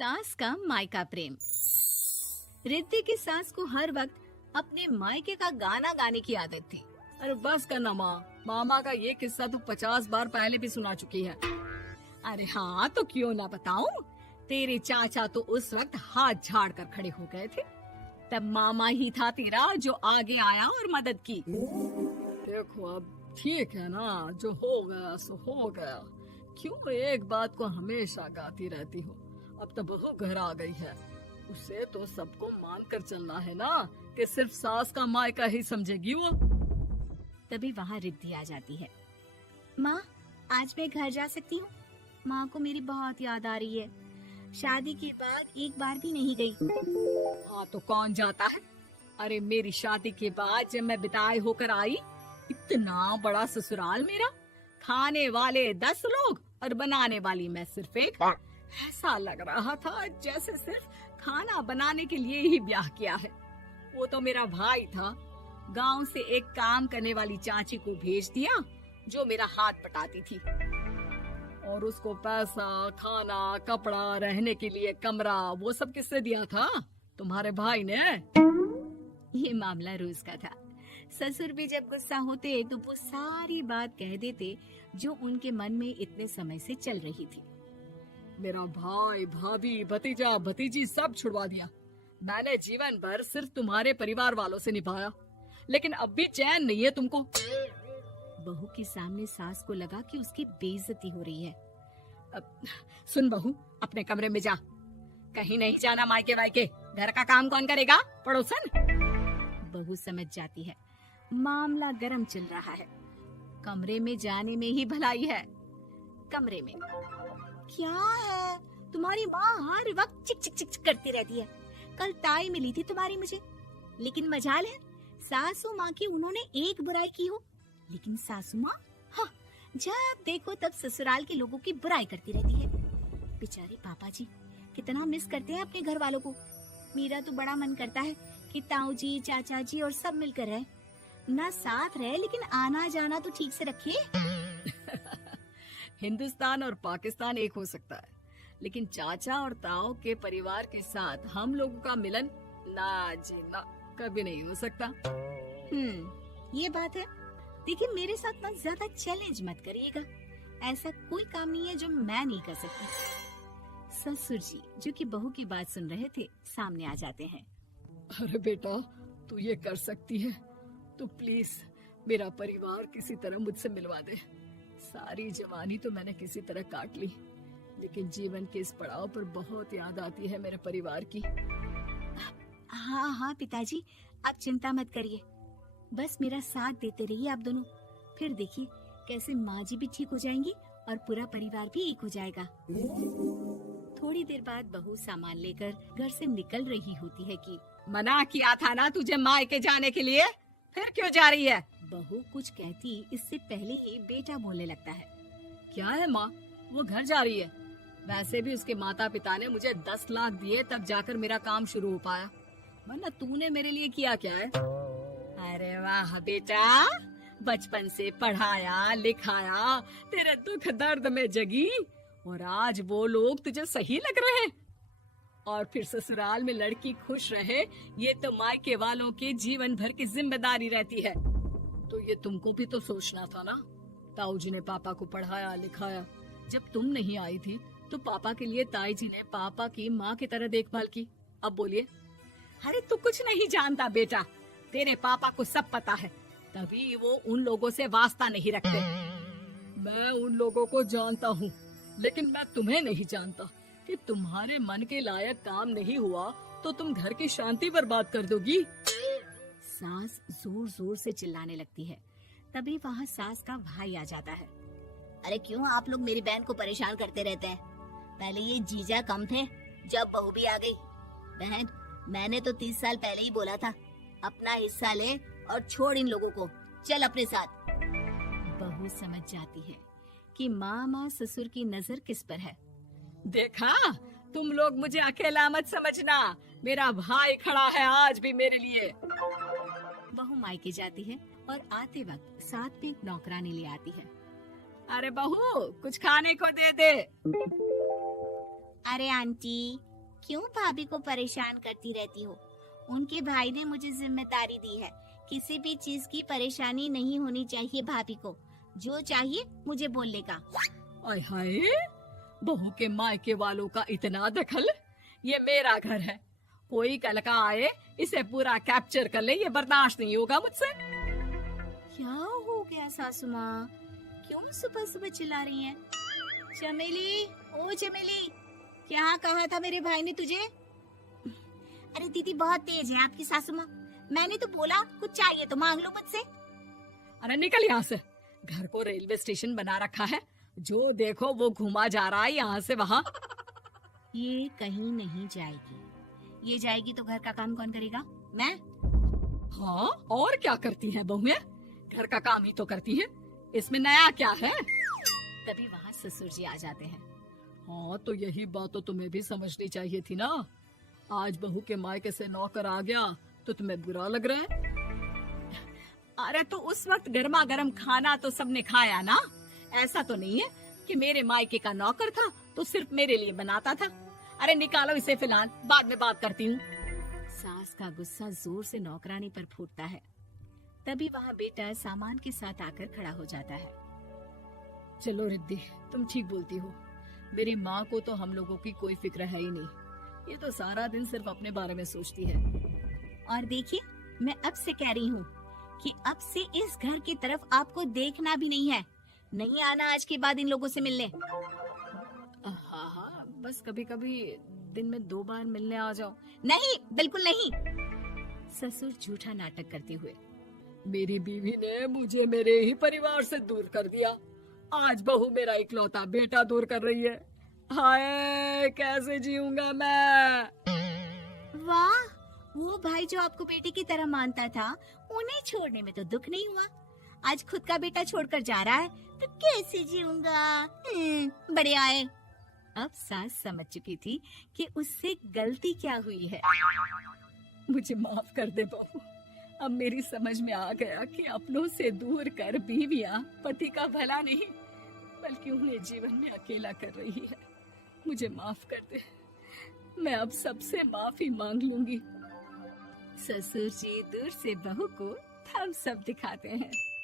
सास का मायका प्रेम। रिद्धि की सास को हर वक्त अपने मायके का गाना गाने की आदत थी। अरे बस करना माँ, मामा का ये किस्सा तो 50 बार पहले भी सुना चुकी है। अरे हाँ, तो क्यों ना बताऊं। तेरे चाचा तो उस वक्त हाथ झाड़ कर खड़े हो गए थे। तब मामा ही था तेरा जो आगे आया और मदद की। देखो अब ठीक है ना, जो हो गया सो हो गया। क्यों एक बात को हमेशा गाती रहती हो। अब तो बहू घर आ गई है, उसे तो सबको मान कर चलना है ना, कि सिर्फ सास का मायका ही समझेगी वो। तभी वहाँ रिद्धि आ जाती है। माँ, आज मैं घर जा सकती हूँ? माँ को मेरी बहुत याद आ रही है। शादी के बाद एक बार भी नहीं गई। हाँ तो कौन जाता है। अरे मेरी शादी के बाद जब मैं विदाई होकर आई, इतना बड़ा ससुराल मेरा, खाने वाले 10 लोग और बनाने वाली मैं सिर्फ एक। ऐसा लग रहा था जैसे सिर्फ खाना बनाने के लिए ही ब्याह किया है। वो तो मेरा भाई था, गांव से एक काम करने वाली चाची को भेज दिया जो मेरा हाथ पटाती थी, और उसको पैसा, खाना, कपड़ा, रहने के लिए कमरा, वो सब किसने दिया था? तुम्हारे भाई ने। ये मामला रोज का था। ससुर भी जब गुस्सा होते तो वो सारी बात कह देते जो उनके मन में इतने समय से चल रही थी। मेरा भाई, भाभी, भतीजा, भतीजी सब छुड़वा दिया। मैंने जीवन भर सिर्फ तुम्हारे परिवार वालों से निभाया, लेकिन अब भी चैन नहीं है तुमको। बहू के सामने सास को लगा कि उसकी बेइज्जती हो रही है। अब सुन बहू, अपने कमरे में जा, कहीं नहीं जाना मायके वायके। घर का काम कौन करेगा? पड़ोसन। बहू समझ जाती है मामला गर्म चल रहा है। कमरे में जाने में ही भलाई है। कमरे में क्या है? तुम्हारी माँ हर वक्त चिक चिक चिक चिक करती रहती है। कल ताई मिली थी तुम्हारी मुझे, लेकिन मजाल है सासू माँ की उन्होंने एक बुराई की हो, लेकिन सासू माँ हाँ, जब देखो तब ससुराल के लोगों की बुराई करती रहती है। बेचारे पापा जी कितना मिस करते हैं अपने घर वालों को। मेरा तो बड़ा मन करता है कि ताऊ जी, चाचा जी और सब मिलकर रहे, ना साथ रहे लेकिन आना जाना तो ठीक से रखिए। हिंदुस्तान और पाकिस्तान एक हो सकता है, लेकिन चाचा और ताऊ के परिवार के साथ हम लोगों का मिलन ना जी ना, कभी नहीं हो सकता। ये बात है। देखिए मेरे साथ ना ज्यादा चैलेंज मत करिएगा। ऐसा कोई काम नहीं है जो मैं नहीं कर सकती। ससुर जी जो कि बहू की बात सुन रहे थे सामने आ जाते हैं। अरे बेटा, तू ये कर सकती है तो प्लीज मेरा परिवार किसी तरह मुझसे मिलवा दे। सारी जवानी तो मैंने किसी तरह काट ली, लेकिन जीवन के इस पड़ाव पर बहुत याद आती है मेरे परिवार की। हाँ हाँ पिताजी, आप चिंता मत करिए, बस मेरा साथ देते रहिए आप दोनों। फिर देखिए कैसे माँ जी भी ठीक हो जाएंगी और पूरा परिवार भी एक हो जाएगा। थोड़ी देर बाद बहू सामान लेकर घर से निकल रही होती है कि मना किया था ना तुझे मायके जाने के लिए, फिर क्यों जा रही है? बहू कुछ कहती इससे पहले ही बेटा बोलने लगता है। क्या है माँ, वो घर जा रही है। वैसे भी उसके माता पिता ने मुझे 10 लाख दिए तब जाकर मेरा काम शुरू हो पाया, वरना तूने मेरे लिए किया क्या है? अरे वाह बेटा, बचपन से पढ़ाया लिखाया, तेरे दुख दर्द में जगी, और आज वो लोग तुझे सही लग रहे हैं। और फिर ससुराल में लड़की खुश रहे, ये तो मायके वालों की जीवन भर की जिम्मेदारी रहती है। तो ये तुमको भी तो सोचना था ना। ताऊ जी ने पापा को पढ़ाया लिखाया, जब तुम नहीं आई थी तो पापा के लिए ताई जी ने पापा की माँ की तरह देखभाल की। अब बोलिए। अरे तू कुछ नहीं जानता बेटा, तेरे पापा को सब पता है, तभी वो उन लोगों से वास्ता नहीं रखते। मैं उन लोगों को जानता हूँ, लेकिन मैं तुम्हें नहीं जानता कि तुम्हारे मन के लायक काम नहीं हुआ तो तुम घर की शांति बर्बाद कर दोगी। सास जोर जोर से चिल्लाने लगती है। तभी वहाँ सास का भाई आ जाता है। अरे क्यों आप लोग मेरी बहन को परेशान करते रहते हैं? पहले ये जीजा कम थे, जब बहू भी आ गई। बहन, मैंने तो 30 साल पहले ही बोला था, अपना हिस्सा ले और छोड़ इन लोगों को, चल अपने साथ। बहू समझ जाती है कि मामा ससुर की नजर किस पर है। देखा, तुम लोग मुझे अकेला मत समझना, मेरा भाई खड़ा है आज भी मेरे लिए। बहू मायके जाती है और आते वक्त साथ में एक नौकरानी ले आती है। अरे बहू, कुछ खाने को दे दे। अरे आंटी, क्यों भाभी को परेशान करती रहती हो? उनके भाई ने मुझे जिम्मेदारी दी है। किसी भी चीज की परेशानी नहीं होनी चाहिए भाभी को। जो चाहिए मुझे बोलने का। आय हाय, बहू के मायके वालों का इतना दखल। ये मेरा घर है, कोई कल का आए इसे पूरा कैप्चर कर ले, ये बर्दाश्त नहीं होगा मुझसे। क्या हो गया सासू माँ? क्यों सुबह सुबह चिल्ला रही हैं? चमेली, ओ चमेली, क्या कहा था मेरे भाई ने तुझे? अरे दीदी बहुत तेज है आपकी सासू माँ। मैंने तो बोला कुछ चाहिए तो मांग लो मुझसे। अरे निकल यहाँ से, घर को रेलवे स्टेशन बना रखा है, जो देखो वो घुमा जा रहा है यहाँ से वहाँ। ये कहीं नहीं जाएगी। ये जाएगी तो घर का काम कौन करेगा? मैं। हाँ, और क्या करती है बहुएं? घर का काम ही तो करती है, इसमें नया क्या है? तभी वहाँ ससुर जी आ जाते हैं। हाँ, तो यही बात तो तुम्हें भी समझनी चाहिए थी ना। आज बहू के मायके से नौकर आ गया तो तुम्हें बुरा लग रहा है? अरे तो उस वक्त गर्मा गर्म खाना तो सबने खाया ना। ऐसा तो नहीं है कि मेरे मायके का नौकर था तो सिर्फ मेरे लिए बनाता था। अरे निकालो इसे, फिलहाल बाद में बात करती हूँ। सास का गुस्सा जोर से नौकरानी पर फूटता है। तभी वहाँ बेटा सामान के साथ आकर खड़ा हो जाता है। चलो रिद्धि, तुम ठीक बोलती हो। मेरी माँ को तो हम लोगों की कोई फिक्र है ही नहीं, ये तो सारा दिन सिर्फ अपने बारे में सोचती है। और देखिए, मैं अब से कह रही हूँ कि अब से इस घर की तरफ आपको देखना भी नहीं है। नहीं आना आज के बाद इन लोगों से मिलने। हाँ, बस कभी कभी दिन में 2 बार मिलने आ जाओ। नहीं, बिल्कुल नहीं। ससुर झूठा नाटक करते हुए। मेरी बीवी ने मुझे मेरे ही परिवार से दूर कर दिया, आज बहू मेरा इकलौता बेटा दूर कर रही है। हाय, कैसे जीऊंगा मैं? वाह, वो भाई जो आपको बेटे की तरह मानता था, उन्हें छोड़ने में तो दुख नहीं हुआ। आज खुद का बेटा छोड़कर जा रहा है तो कैसे जीऊंगा? बड़े आए। अब सास समझ चुकी थी कि उससे गलती क्या हुई है। मुझे माफ कर दे बहू, अब मेरी समझ में आ गया कि अपनों से दूर कर बीवियां पति का भला नहीं बल्कि उन्हें जीवन में अकेला कर रही है। मुझे माफ कर दे, मैं अब सबसे माफी मांग लूंगी। ससुर जी दूर से बहू को थम्स अप दिखाते हैं।